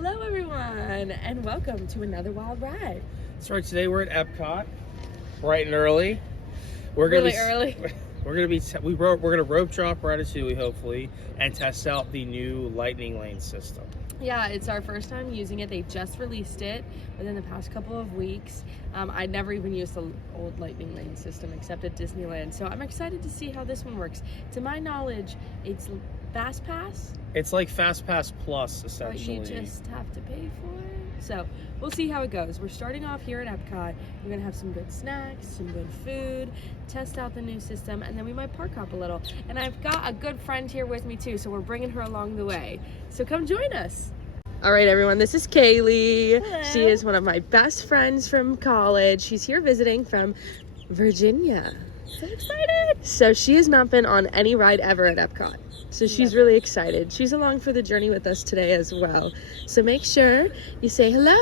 Hello everyone, and welcome to another wild ride. That's right, today we're at Epcot, bright and early. We're gonna rope drop Ratatouille hopefully and test out the new lightning lane system. Yeah, it's our first time using it. They just released it within the past couple of weeks. I'd never even used the old lightning lane system except at Disneyland, so I'm excited to see how this one works. To my knowledge, it's Fast Pass. It's like Fast Pass Plus, essentially. But you just have to pay for it. So we'll see how it goes. We're starting off here at Epcot. We're gonna have some good snacks, some good food, test out the new system, and then we might park hop a little. And I've got a good friend here with me too, so we're bringing her along the way. So come join us. All right, everyone, this is Kaylee. Hello. She is one of my best friends from college. She's here visiting from Virginia. So excited! So she has not been on any ride ever at Epcot. So she's really excited. She's along for the journey with us today as well. So make sure you say hello.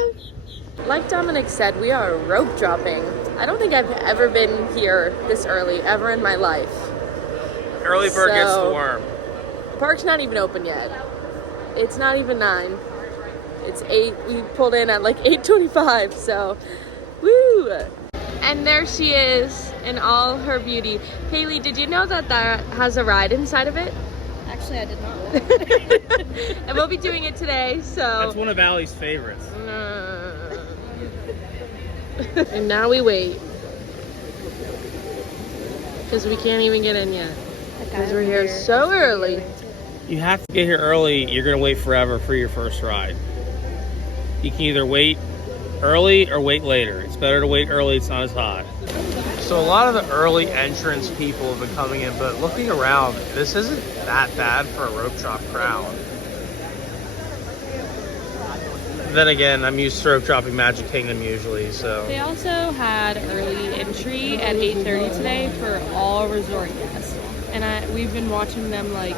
Like Dominic said, we are rope dropping. I don't think I've ever been here this early, ever in my life. Early bird gets the worm. The park's not even open yet. It's not even 9. It's 8. We pulled in at like 8:25, so woo! And there she is in all her beauty. Kaylee, did you know that that has a ride inside of it? Actually, I did not. And we'll be doing it today, so. That's one of Allie's favorites. And now we wait. Because we can't even get in yet. Because we're here so early. You have to get here early. You're going to wait forever for your first ride. You can either wait early or wait later. It's better to wait early. It's not as hot. So a lot of the early entrance people have been coming in, but looking around, this isn't that bad for a rope drop crowd. Then again, I'm used to rope dropping Magic Kingdom usually, so. They also had early entry at 8:30 today for all resort guests. And we've been watching them like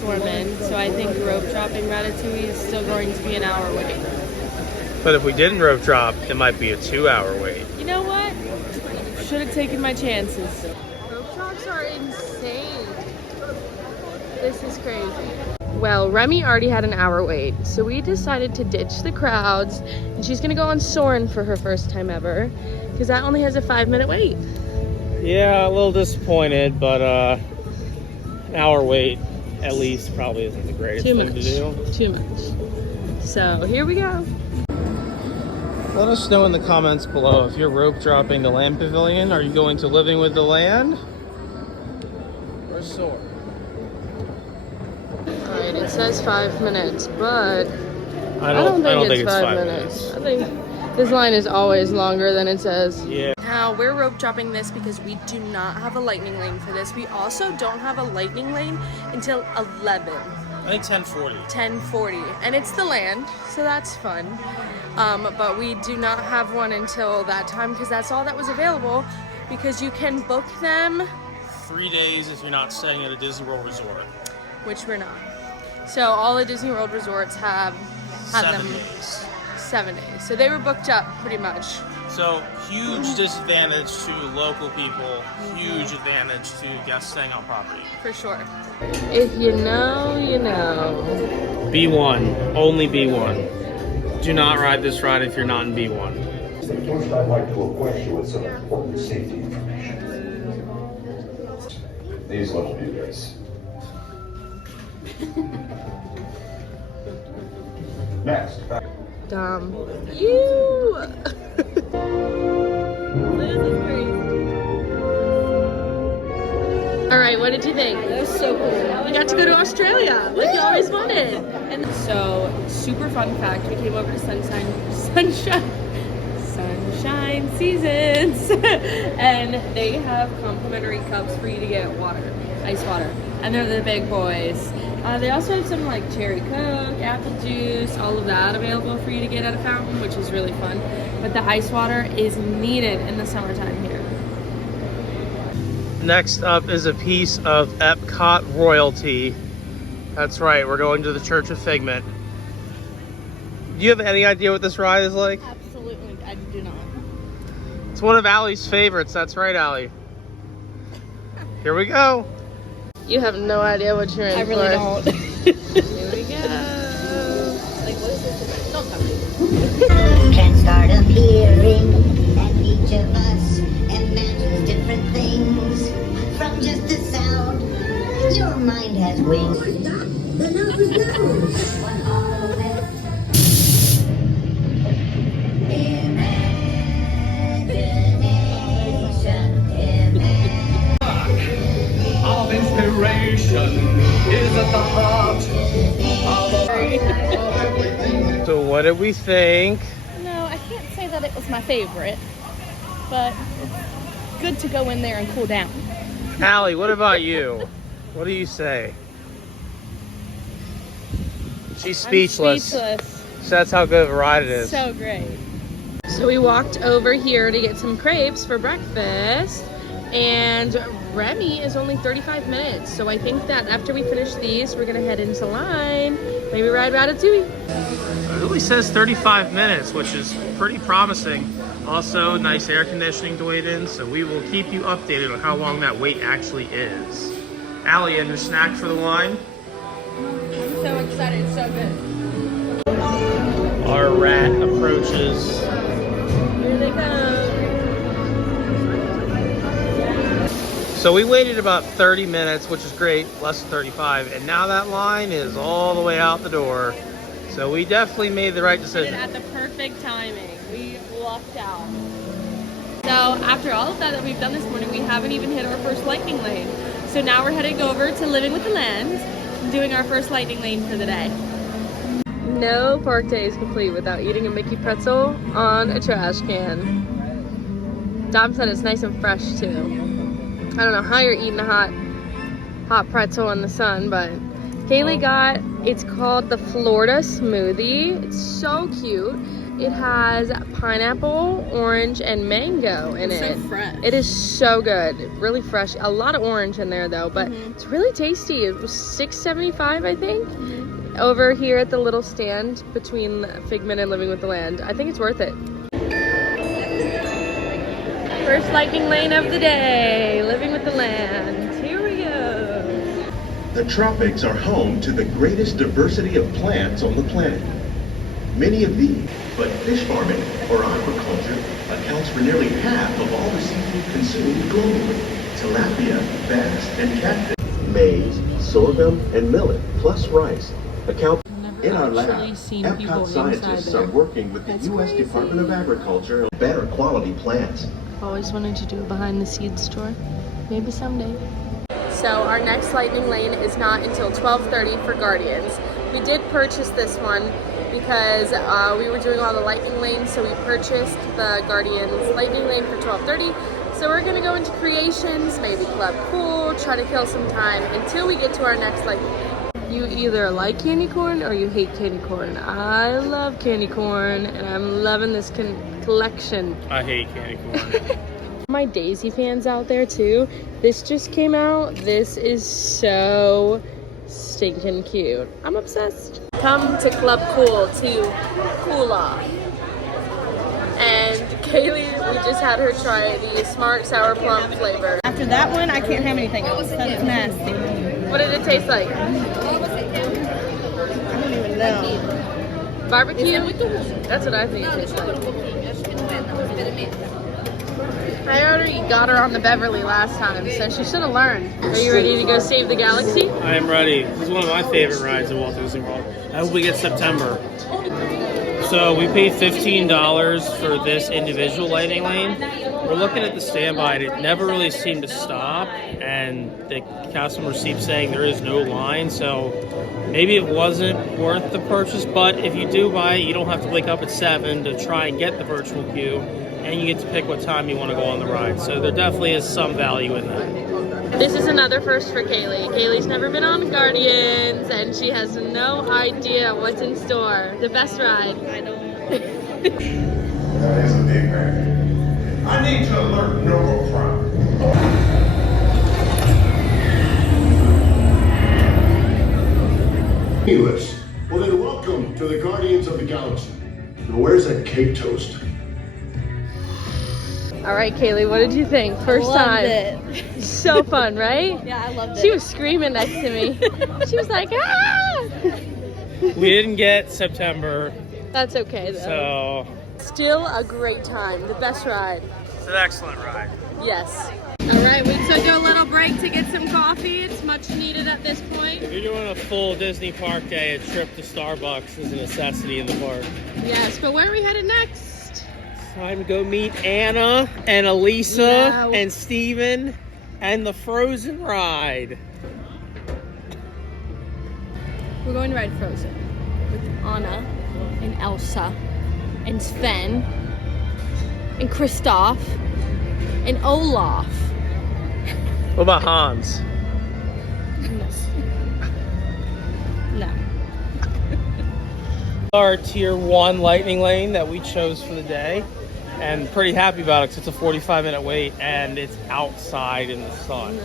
swarm in, so I think rope dropping Ratatouille is still going to be an hour wait. But if we didn't rope drop, it might be a 2-hour wait. You know what? Should have taken my chances. Rope drops are insane. This is crazy. Well, Remy already had an hour wait, so we decided to ditch the crowds, and she's gonna go on Soarin' for her first time ever, because that only has a 5-minute wait. Yeah, a little disappointed, but an hour wait at least probably isn't the greatest thing to do. Too much. So here we go. Let us know in the comments below if you're rope dropping the Land Pavilion. Are you going to Living with the Land or Soar? Alright, it says 5 minutes, but I don't think it's 5 minutes. I think this line is always longer than it says. Yeah. Now, we're rope dropping this because we do not have a lightning lane for this. We also don't have a lightning lane until 11. I think 10:40. 10:40, and it's the land, so that's fun. But we do not have one until that time because that's all that was available, because you can book them 3 days if you're not staying at a Disney World resort. which we're not. So all the Disney World resorts have 7 days. 7 days. So they were booked up pretty much. So huge disadvantage to local people, huge advantage to guests staying on property. For sure. If you know, you know. B1, only B1. Do not ride this ride if you're not in B1. First, I'd like to acquaint you with some important safety information. These little beauties. Next. Dom. You! This is crazy. Alright, what did you think? That was so cool. We got to go to Australia, like you always wanted. And so, super fun fact, we came over to Sunshine Seasons, and they have complimentary cups for you to get water, ice water, and they're the big boys. They also have some like cherry coke, apple juice, all of that available for you to get at a fountain, which is really fun. But the ice water is needed in the summertime here. Next up is a piece of Epcot royalty. That's right, we're going to the Church of Figment. Do you have any idea what this ride is like? Absolutely, I do not. It's one of Allie's favorites. That's right, Allie. Here we go. You have no idea what you're in for. I really don't. Here we go. Like, what is this? just a sound. Your mind has wings. The number knows. Of inspiration is at the heart of everything. So what did we think? No, I can't say that it was my favorite, but it's good to go in there and cool down. Allie, what about you? What do you say? She's speechless. I'm speechless. So that's how good of a ride it is. So great. So we walked over here to get some crepes for breakfast, and Remy is only 35 minutes. So I think that after we finish these, we're gonna head into line, maybe ride Ratatouille. It really says 35 minutes, which is pretty promising. Also, nice air conditioning to wait in, so we will keep you updated on how long that wait actually is. Allie, and your snack for the line? I'm so excited, it's so good. Our rat approaches. Here they come. So we waited about 30 minutes, which is great, less than 35, and now that line is all the way out the door. So we definitely made the right decision. At the perfect timing. We lucked out. So after all of that we've done this morning, we haven't even hit our first lightning lane. So now we're heading over to Living with the Land and doing our first lightning lane for the day. No park day is complete without eating a Mickey pretzel on a trash can. Dom said it's nice and fresh too. I don't know how you're eating a hot pretzel in the sun, but Kaylee got, it's called the Florida smoothie. It's so cute. It has pineapple, orange, and mango in it. So fresh. It is so good, really fresh. A lot of orange in there though, but it's really tasty. It was $6.75, I think, over here at the little stand between Figment and Living with the Land. I think it's worth it. First lightning lane of the day, Living with the Land. Here we go. The tropics are home to the greatest diversity of plants on the planet. Many of these, but fish farming or aquaculture accounts for nearly half of all the seafood consumed globally. Tilapia, bass, and catfish. Maize, sorghum, and millet, plus rice, account. In our lab, Epcot scientists are working with the U.S. Department of Agriculture on better quality plants. Always wanted to do a behind the scenes tour. Maybe someday. So our next lightning lane is not until 12:30 for Guardians. We did purchase this one because we were doing all the lightning lanes, so we purchased the Guardians lightning lane for 12:30. So we're gonna go into Creations, maybe Club Cool, try to kill some time until we get to our next lightning lane. You either like candy corn or you hate candy corn. I love candy corn and I'm loving this collection. I hate candy corn. My Daisy fans out there too. This just came out. This is so stinking cute. I'm obsessed. Come to Club Cool to cool off. And Kaylee, we just had her try the Smart Sour Plum flavor. After that one, I can't have anything else. That's nasty. What did it taste like? I don't even know. Barbecue? That's what I think it tastes like. I already got her on the Beverly last time, so she should have learned. Are you ready to go save the galaxy? I am ready. This is one of my favorite rides at Walt Disney World. I hope we get September. So we paid $15 for this individual lightning lane. We're looking at the standby and it never really seemed to stop, and the customers keep saying there is no line, so maybe it wasn't worth the purchase, but if you do buy it, you don't have to wake up at 7 to try and get the virtual queue, and you get to pick what time you want to go on the ride. So there definitely is some value in that. This is another first for Kaylee. Kaylee's never been on Guardians, and she has no idea what's in store. The best ride. I don't. That is a big man. I need to alert Nova Prime. Well then, welcome to the Guardians of the Galaxy. Now, where's that cake toast? All right, Kaylee, what did you think? First Loved time. it. So fun, right? Yeah, I loved it. She was screaming next to me. She was like, ah! We didn't get September, That's okay, though. so Still a great time. The best ride. it's an excellent ride. Yes. All right, we took a little break to get some coffee. It's much needed at this point. If you're doing a full Disney park day, a trip to Starbucks is a necessity in the park. Yes, but where are we headed next? Time to go meet Anna and Elisa and Steven and the Frozen ride. We're going to ride Frozen with Anna and Elsa and Sven and Kristoff and Olaf. What about Hans? No. Our tier 1 lightning lane that we chose for the day, and pretty happy about it because it's a 45-minute wait and it's outside in the sun.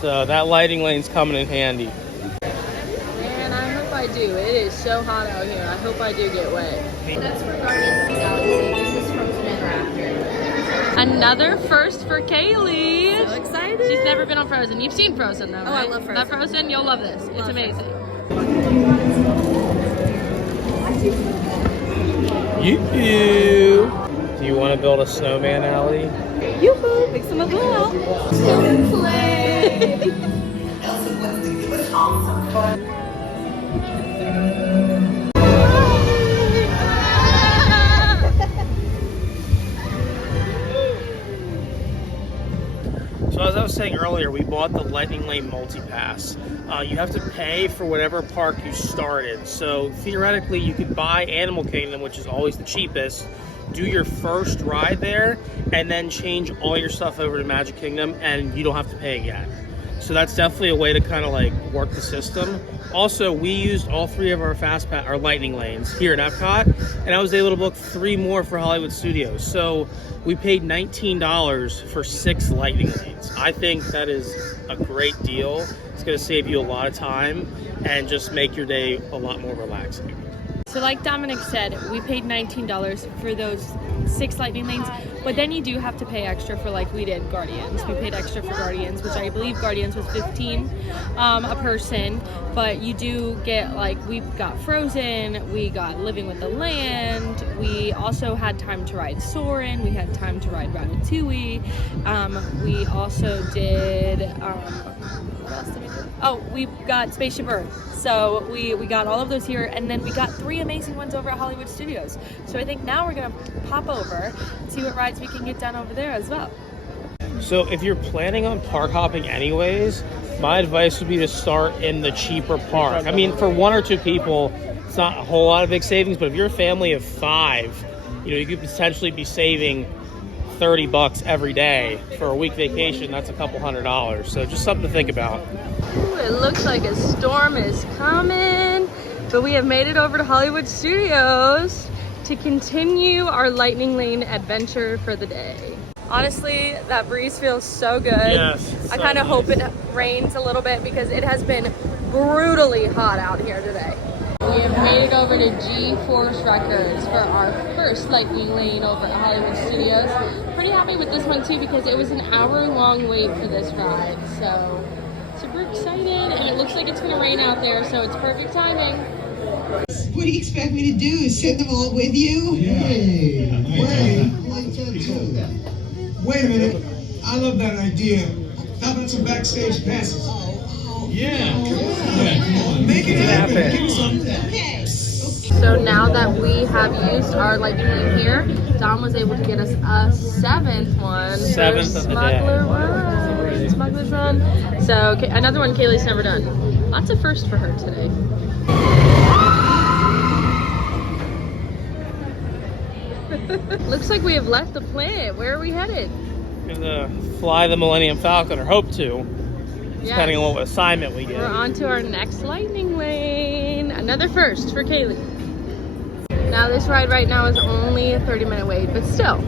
So that lighting lane's coming in handy. And I hope I do. It is so hot out here. I hope I do get wet. That's for Guardians of the Galaxy. This is Frozen Ever After. Another first for Kaylee. So excited. She's never been on Frozen. You've seen Frozen though, right? Oh, I love Frozen. Love Frozen? You'll love this. It's amazing. Do you want to build a snowman, Allie? Yoo-hoo! Make some as well. Still play. So as I was saying earlier, we bought the Lightning Lane Multi-Pass. You have to pay for whatever park you started. So theoretically, you could buy Animal Kingdom, which is always the cheapest, do your first ride there, and then change all your stuff over to Magic Kingdom, and you don't have to pay again. So that's definitely a way to kind of like work the system. Also, we used all 3 of our our lightning lanes here at Epcot, and I was able to book 3 more for Hollywood Studios. So we paid $19 for 6 lightning lanes. I think that is a great deal. It's going to save you a lot of time and just make your day a lot more relaxing. So like Dominic said, we paid $19 for those 6 lightning lanes, but then you do have to pay extra for, like we did, Guardians. We paid extra for Guardians, which I believe Guardians was $15 a person, but you do get, like, we got Frozen, we got Living with the Land, we also had time to ride Soarin', we had time to ride Ratatouille, we also did, what else did we do? Oh, we got Spaceship Earth. So we got all of those here, and then we got 3 amazing ones over at Hollywood Studios. So I think now we're gonna pop over, see what rides we can get done over there as well. So if you're planning on park hopping anyways, my advice would be to start in the cheaper park. I mean, for 1 or 2 people, it's not a whole lot of big savings, but if you're a family of 5, you know, you could potentially be saving $30 every day for a week vacation. That's a couple $100. So just something to think about. Ooh, it looks like a storm is coming, but we have made it over to Hollywood Studios to continue our lightning lane adventure for the day. Honestly, that breeze feels so good. Yes, I so kind of nice. hope it rains a little bit because it has been brutally hot out here today. We have made it over to G-Force Records for our first lightning lane over at Hollywood Studios. Pretty happy with this one too because it was an hour-long wait for this ride. So super excited, and it looks like it's gonna rain out there, so it's perfect timing. What do you expect me to do? Send them all with you? Hey, wait, I like that too. Wait a minute, I love that idea. How about some backstage passes? Yeah, come on. Make it happen. Give me some. Okay. So now that we have used our lightning lane here, Dom was able to get us a 7th one. 7th of the day. Smugglers Run. So another one Kaylee's never done. Lots of firsts for her today. Looks like we have left the planet. Where are we headed? We're gonna fly the Millennium Falcon, or hope to, depending on what assignment we get. We're on to our next lightning lane. Another first for Kaylee. Now this ride right now is only a 30-minute wait, but still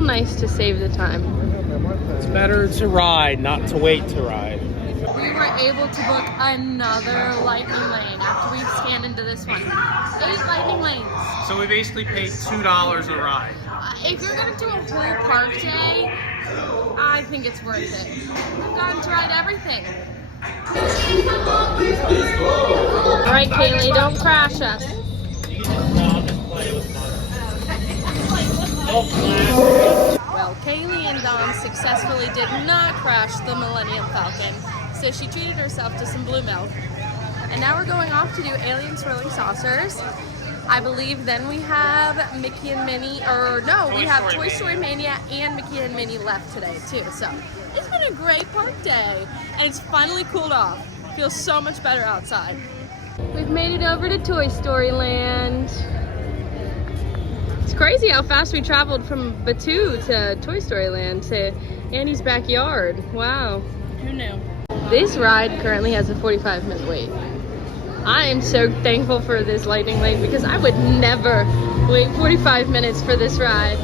nice to save the time. It's better to ride, not to wait to ride. We were able to book another lightning lane after we scanned into this one. 8 lightning lanes. So we basically paid $2 a ride. If you're gonna do a whole park day, I think it's worth it. We've gotten to ride everything. All right, Kaylee, don't crash us. Well, well. Kaylee and Dawn successfully did not crash the Millennium Falcon, so she treated herself to some blue milk. And now we're going off to do Alien Swirling Saucers. I believe then we have Mickey and Minnie, or no, we have Toy Story Mania and Mickey and Minnie left today too. So it's been a great park day, and it's finally cooled off. Feels so much better outside. We've made it over to Toy Story Land. It's crazy how fast we traveled from Batu to Toy Story Land to Annie's backyard. Wow. Who knew? This ride currently has a 45-minute wait. I am so thankful for this lightning lane because I would never wait 45 minutes for this ride.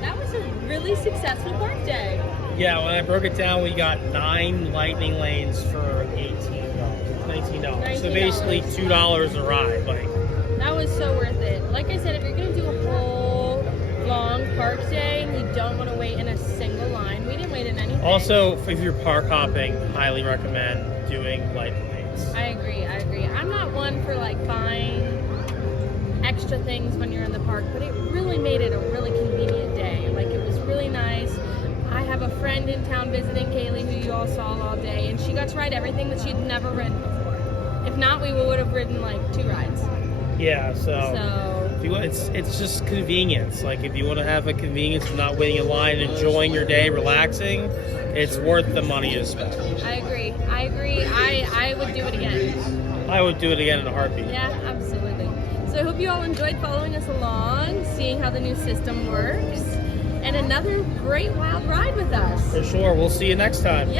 That was a really successful park day. Yeah, when I broke it down, we got 9 lightning lanes for $19. So basically $2 a ride. Like, That was so worth it. Like I said, if you're gonna do a whole long park day and you don't want to wait in a single line, we didn't wait in anything. also, if you're park hopping, highly recommend doing lightning lanes. I agree. I'm not one for like buying extra things when you're in the park, but it really made it a really convenient day. Like, it was really nice. I have a friend in town visiting, Kaylee, who you all saw all day, and she got to ride everything that she'd never ridden before. If not, we would have ridden like 2 rides. Yeah, so So if you, it's just convenience. Like, if you want to have a convenience of not waiting in line, enjoying your day, relaxing, it's worth the money you spend. I agree. I would do it again. I would do it again in a heartbeat. Yeah, absolutely. So I hope you all enjoyed following us along, seeing how the new system works, and another great wild ride with us. For sure. We'll see you next time. Yeah.